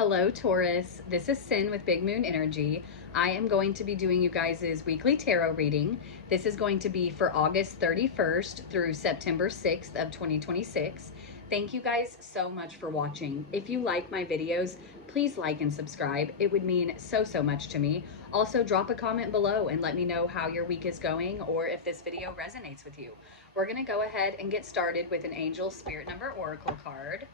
Hello, Taurus. This is Sin with Big Moon Energy. I am going to be doing you guys' weekly tarot reading. This is going to be for August 31st through September 6th of 2026. Thank you guys so much for watching. If you like my videos, please like and subscribe. It would mean so much to me. Also, drop a comment below and let me know how your week is going or if this video resonates with you. We're going to go ahead and get started with an Angel Spirit Number Oracle card.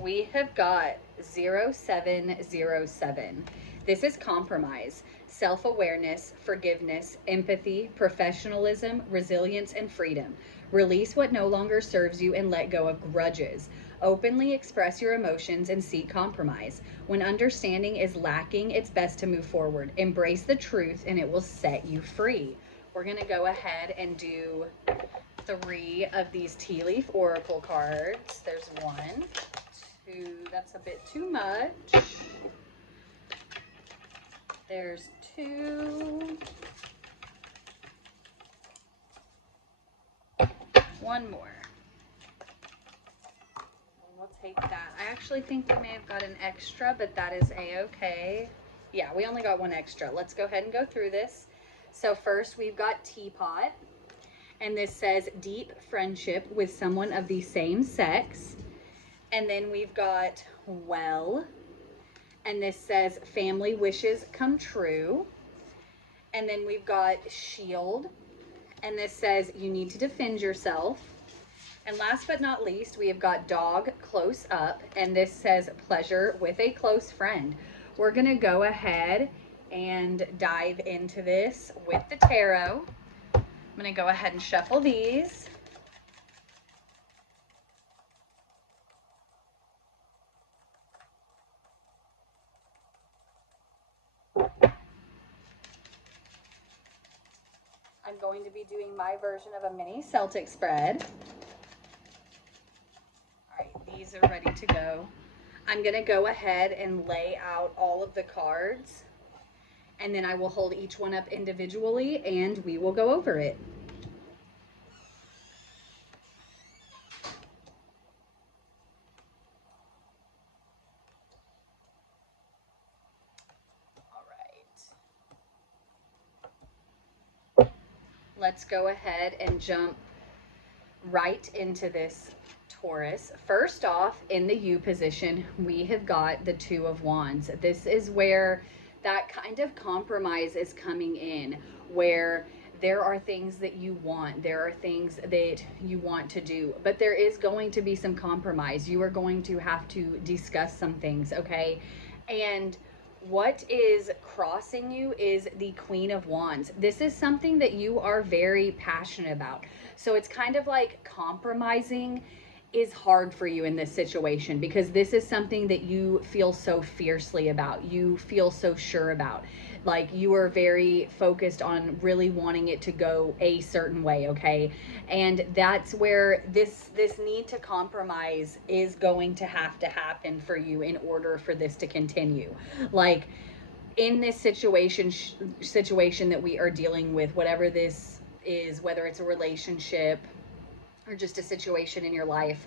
We have got 0707. This is compromise, self-awareness, forgiveness, empathy, professionalism, resilience, and freedom. Release what no longer serves you and let go of grudges. Openly express your emotions and seek compromise. When understanding is lacking, it's best to move forward. Embrace the truth and it will set you free. We're going to go ahead and do 3 of these tea leaf oracle cards. There's 1, 2, that's a bit too much. There's 2. 1 more. We'll take that. I actually think we may have got an extra, but that is a-okay. Yeah, we only got 1 extra. Let's go ahead and go through this. So first we've got teapot. And this says deep friendship with someone of the same sex. And then we've got well. And this says family wishes come true. And then we've got shield. And this says you need to defend yourself. And last but not least, we have got dog close up. And this says pleasure with a close friend. We're going to go ahead and dive into this with the tarot. I'm going to go ahead and shuffle these. I'm going to be doing my version of a mini Celtic spread. All right, these are ready to go. I'm going to go ahead and lay out all of the cards, and then I will hold each one up individually and we will go over it. Let's go ahead and jump right into this, Taurus. First off, in the U position, we have got the 2 of Wands. This is where that kind of compromise is coming in, where there are things that you want, there are things that you want to do, but there is going to be some compromise. You are going to have to discuss some things, okay? And what is crossing you is the Queen of Wands. This is something that you are very passionate about. So it's kind of like compromising is hard for you in this situation because this is something that you feel so fiercely about. You feel so sure about. Like you are very focused on really wanting it to go a certain way, okay? And that's where this need to compromise is going to have to happen for you in order for this to continue. Like in this situation that we are dealing with, whatever this is, whether it's a relationship or just a situation in your life,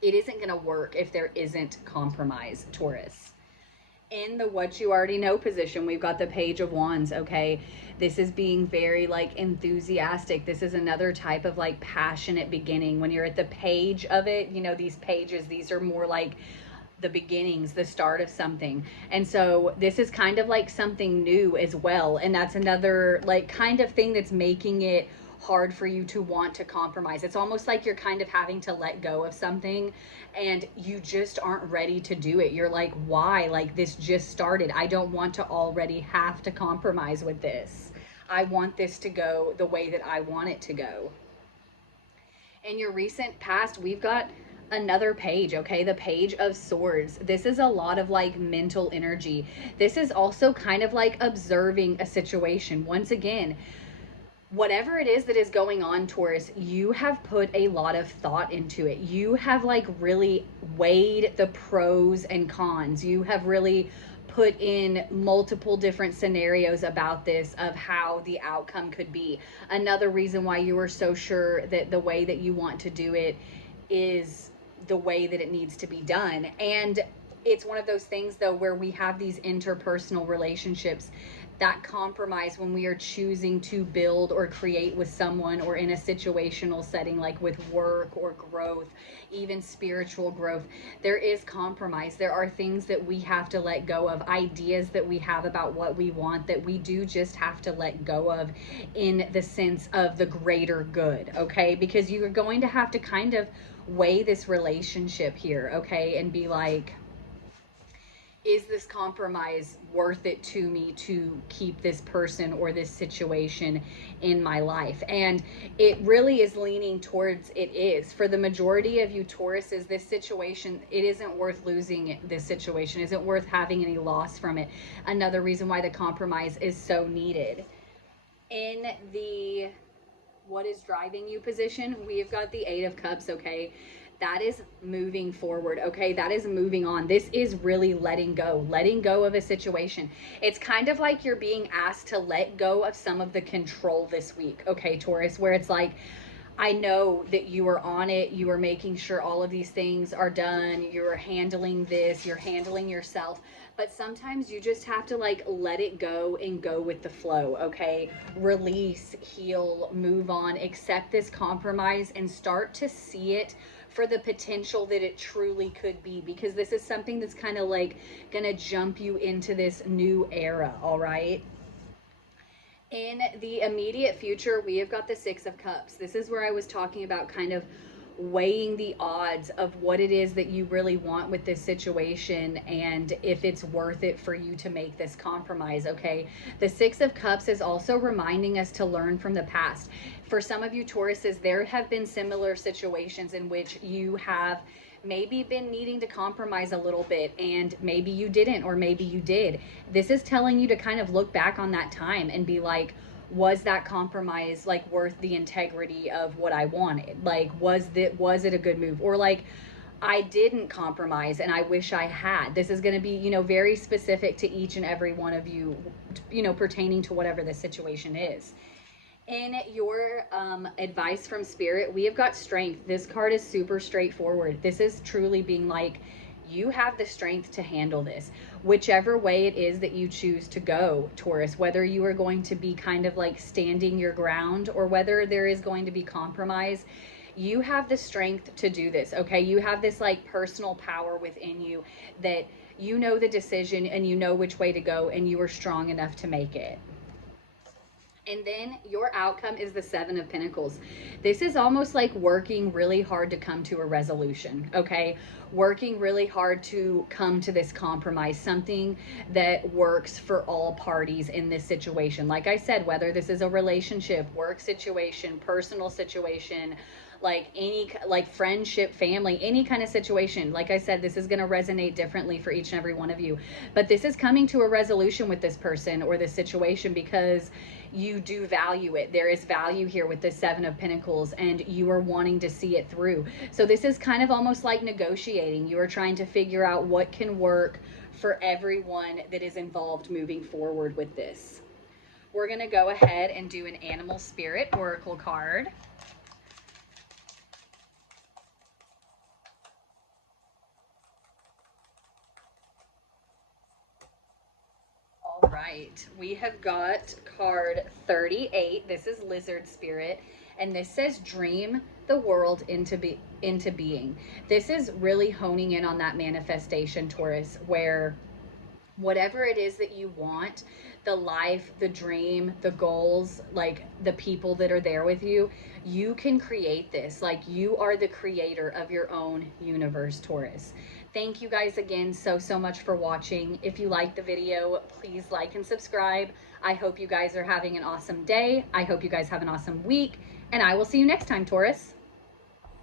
it isn't going to work if there isn't compromise, Taurus. In the what you already know position, we've got the Page of Wands, okay? This is being very like enthusiastic. This is another type of like passionate beginning. When you're at the page of it, you know, these pages, these are more like the beginnings, the start of something. And so this is kind of like something new as well. And that's another like kind of thing that's making it hard for you to want to compromise. It's almost like you're kind of having to let go of something and you just aren't ready to do it. You're like, why? Like this just started. I don't want to already have to compromise with this. I want this to go the way that I want it to go. In your recent past, we've got another page, okay? The Page of Swords. This is a lot of like mental energy. This is also kind of like observing a situation. Once again, whatever it is that is going on, Taurus, you have put a lot of thought into it. You have like really weighed the pros and cons. You have really put in multiple different scenarios about this of how the outcome could be. Another reason why you are so sure that the way that you want to do it is the way that it needs to be done. And it's one of those things though where we have these interpersonal relationships that compromise when we are choosing to build or create with someone, or in a situational setting like with work or growth, even spiritual growth. There is compromise. There are things that we have to let go of, ideas that we have about what we want that we do just have to let go of in the sense of the greater good, okay? Because you're going to have to kind of weigh this relationship here, okay? And be like, is this compromise worth it to me to keep this person or this situation in my life? And it really is leaning towards it is. For the majority of you Tauruses, this situation, it isn't worth losing. This situation isn't worth having any loss from it. Another reason why the compromise is so needed. In the what is driving you position, we have got the 8 of Cups, okay? That is moving forward, okay? That is moving on. This is really letting go of a situation. It's kind of like you're being asked to let go of some of the control this week, okay, Taurus, where it's like, I know that you are on it. You are making sure all of these things are done. You're handling this. You're handling yourself. But sometimes you just have to like let it go and go with the flow, okay? Release, heal, move on, accept this compromise and start to see it for the potential that it truly could be, because this is something that's kind of like gonna jump you into this new era, all right? In the immediate future, we have got the 6 of Cups. This is where I was talking about kind of weighing the odds of what it is that you really want with this situation and if it's worth it for you to make this compromise, okay? The 6 of Cups is also reminding us to learn from the past. For some of you Tauruses, there have been similar situations in which you have maybe been needing to compromise a little bit and maybe you didn't, or maybe you did. This is telling you to kind of look back on that time and be like, was that compromise like worth the integrity of what I wanted? Like, was it a good move? Or like, I didn't compromise and I wish I had. This is going to be, you know, very specific to each and every one of you, you know, pertaining to whatever the situation is. In your advice from Spirit, we have got Strength. This card is super straightforward. This is truly being like, you have the strength to handle this. Whichever way it is that you choose to go, Taurus, whether you are going to be kind of like standing your ground or whether there is going to be compromise, you have the strength to do this, okay? You have this like personal power within you that you know the decision and you know which way to go and you are strong enough to make it. And then your outcome is the 7 of Pentacles. This is almost like working really hard to come to a resolution, okay? Working really hard to come to this compromise, something that works for all parties in this situation. Like I said, whether this is a relationship, work situation, personal situation, like any like friendship, family, any kind of situation. Like I said, this is going to resonate differently for each and every one of you. But this is coming to a resolution with this person or this situation because you do value it. There is value here with the 7 of Pentacles and you are wanting to see it through. So this is kind of almost like negotiating. You are trying to figure out what can work for everyone that is involved moving forward with this. We're going to go ahead and do an Animal Spirit Oracle card. All right, we have got card 38. This is Lizard Spirit, and this says dream the world into being. This is really honing in on that manifestation, Taurus, where whatever it is that you want, the life, the dream, the goals, like the people that are there with you, you can create this. Like you are the creator of your own universe, Taurus. Thank you guys again so much for watching. If you liked the video, please like and subscribe. I hope you guys are having an awesome day. I hope you guys have an awesome week, and I will see you next time, Taurus.